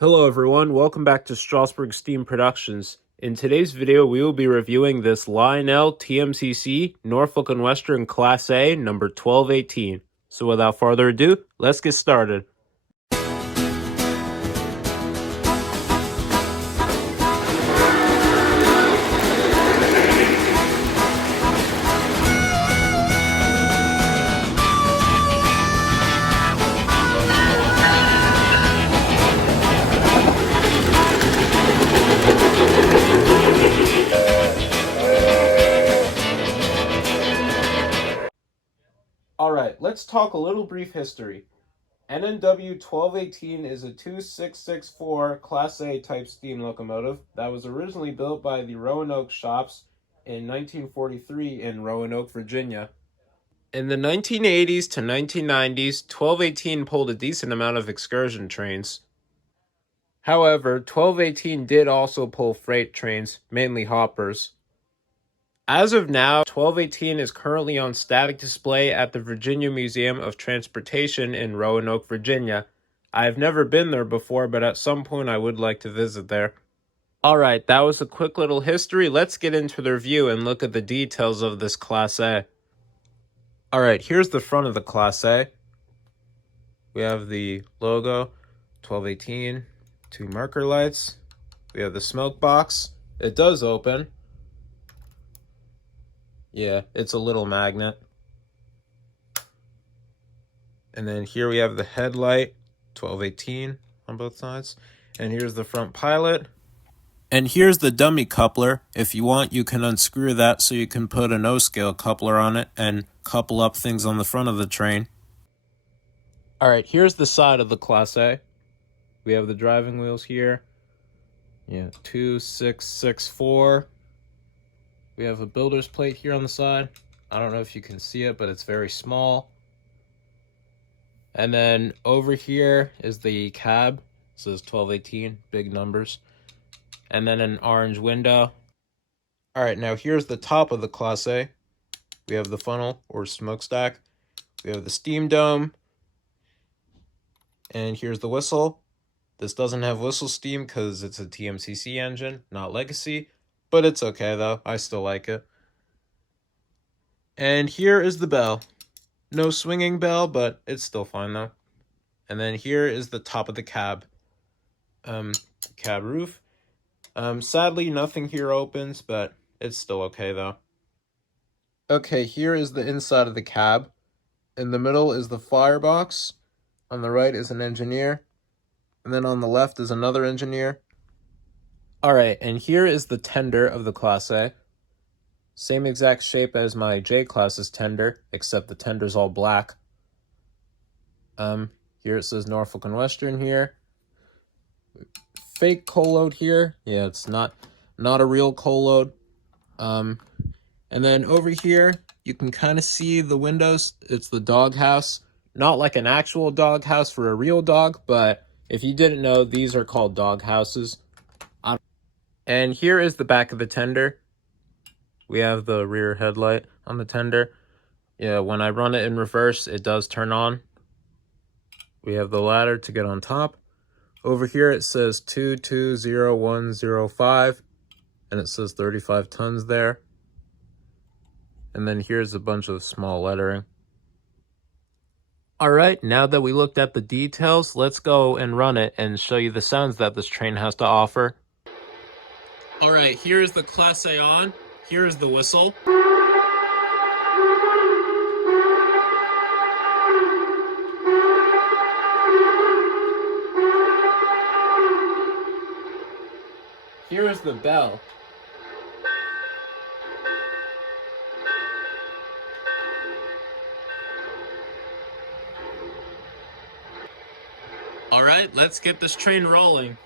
Hello everyone, welcome back to Strasburg Steam Productions. In today's video, we will be reviewing this Lionel TMCC Norfolk & Western Class A number 1218. So without further ado, let's get started. Alright, let's talk a little brief history. NNW 1218 is a 2664 Class A type steam locomotive that was originally built by the Roanoke shops in 1943 in Roanoke, Virginia. In the 1980s to 1990s, 1218 pulled a decent amount of excursion trains. However, 1218 did also pull freight trains, mainly hoppers. As of now, 1218 is currently on static display at the Virginia Museum of Transportation in Roanoke, Virginia. I have never been there before, but at some point I would like to visit there. Alright, that was a quick little history. Let's get into the review and look at the details of this Class A. Alright, here's the front of the Class A. We have the logo, 1218, two marker lights. We have the smoke box. It does open. Yeah, it's a little magnet. And then here we have the headlight, 1218 on both sides. And here's the front pilot. And here's the dummy coupler. If you want, you can unscrew that so you can put a no-scale coupler on it and couple up things on the front of the train. Alright, here's the side of the Class A. We have the driving wheels here. Yeah, 2664. We have a builder's plate here on the side. I don't know if you can see it, but it's very small. And then over here is the cab. It says 1218, big numbers. And then an orange window. Alright, now here's the top of the Class A. We have the funnel or smokestack. We have the steam dome. And here's the whistle. This doesn't have whistle steam because it's a TMCC engine, not legacy. But it's okay though, I still like it. And here is the bell. No swinging bell, but it's still fine though. And then here is the top of the cab. Cab roof. Sadly, nothing here opens, but it's still okay though. Okay, here is the inside of the cab. In the middle is the firebox. On the right is an engineer. And then on the left is another engineer. Alright, and here is the tender of the Class A. Same exact shape as my J-Class's tender, except the tender's all black. Here it says Norfolk & Western here. Fake coal load here. Yeah, it's not a real coal load. And then over here, you can kind of see the windows. It's the doghouse. Not like an actual doghouse for a real dog, but if you didn't know, these are called doghouses. And here is the back of the tender. We have the rear headlight on the tender. Yeah, when I run it in reverse, it does turn on. We have the ladder to get on top. Over here it says 220105, and it says 35 tons there. And then here's a bunch of small lettering. Alright, now that we looked at the details, let's go and run it and show you the sounds that this train has to offer. Alright, here's the Class A on. Here's the whistle. Here is the bell. Alright, let's get this train rolling.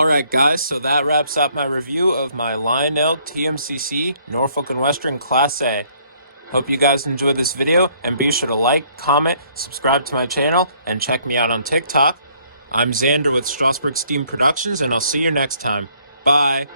Alright guys, so that wraps up my review of my Lionel TMCC Norfolk and Western Class A. Hope you guys enjoyed this video, and be sure to like, comment, subscribe to my channel, and check me out on TikTok. I'm Xander with Strasburg Steam Productions, and I'll see you next time. Bye!